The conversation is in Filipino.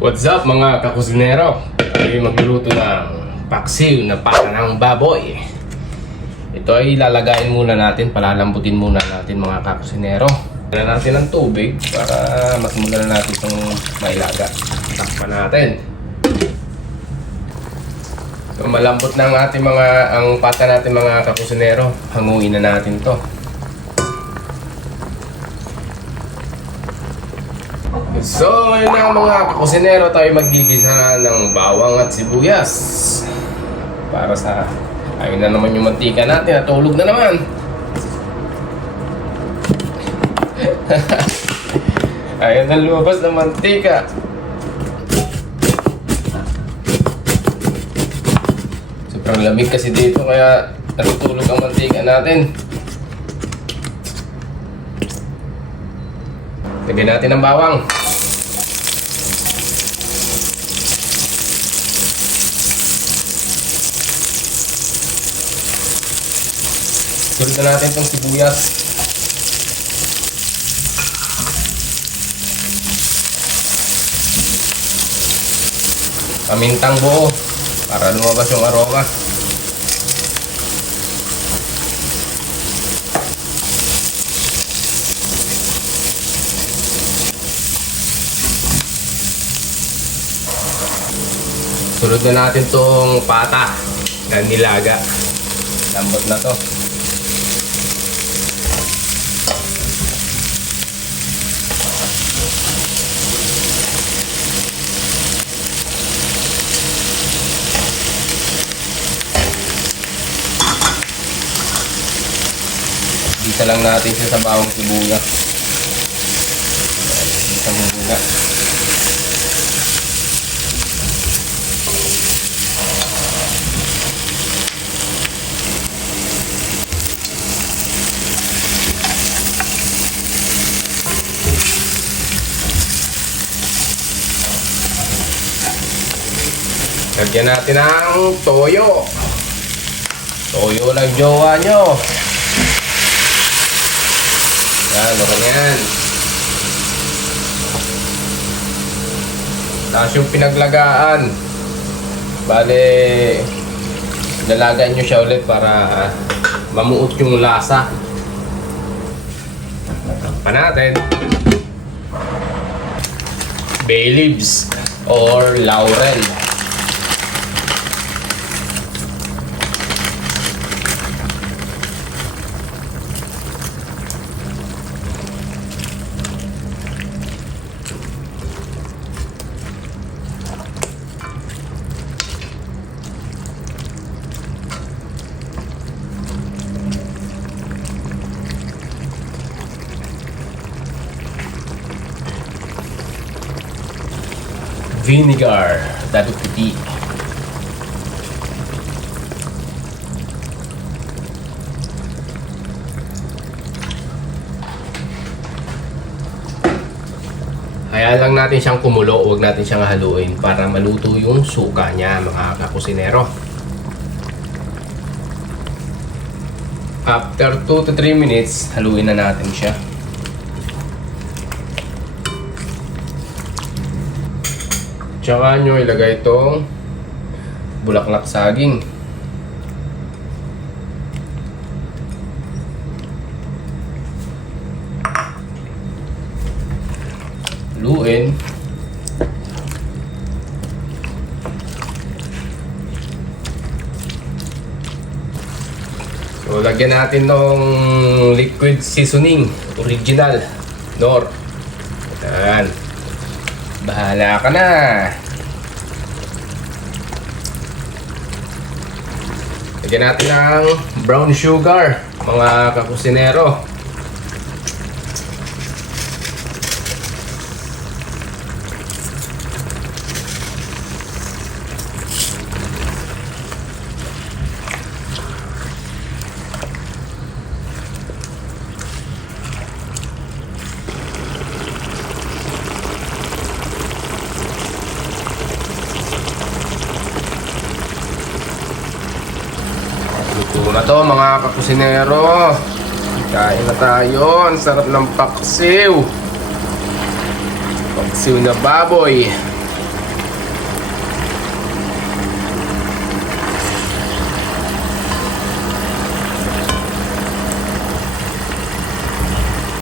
What's up mga kakusinero? Tayo magluluto ng paksiw na pata ng baboy. Ito ay lalagayin muna natin, palalambutin muna natin mga kakusinero. Kailangan natin ng tubig para masimulan na natin itong mailaga. Takpan natin. So, malambot na ang pata natin mga kakusinero. Hanguin na natin to. So, yun na mga kakusinero, tayo maggigisa ng bawang at sibuyas. Para sa, ayun na naman yung mantika natin, natulog na naman. Ayun na lumabas ng mantika. Sobrang lamig kasi dito kaya natutulog ang mantika natin. Lagyan natin ang bawang. Sunod na natin itong sibuyas. Pamintang buo para lumabas yung aroma. Sunod na natin itong pata na nilaga. Lambot na to. Isa lang natin siya sa bawang sibuyas. Isa muna. Lagyan natin ang toyo. Toyo ng jowa nyo. Yan, okay yan. Tapos yung pinaglagaan. Bale, dalagaan nyo siya ulit para mamuot yung lasa. Pa natin. Bay leaves or laurel. Vinegar, dado puti. Hayaan lang natin siyang kumulo, huwag natin siyang haluin para maluto yung suka niya mga kakusinero. After 2 to 3 minutes, haluin na natin siya. Tsaka nyo ilagay itong bulaklak saging. Haluin. So lagyan natin ng liquid seasoning, original, Knorr. Yan. Bahala ka na. Lagyan natin ng brown sugar, mga kakusinero. Ito na to mga kakusinero. Kain na tayo. Ang sarap ng paksiw. Paksiw na baboy.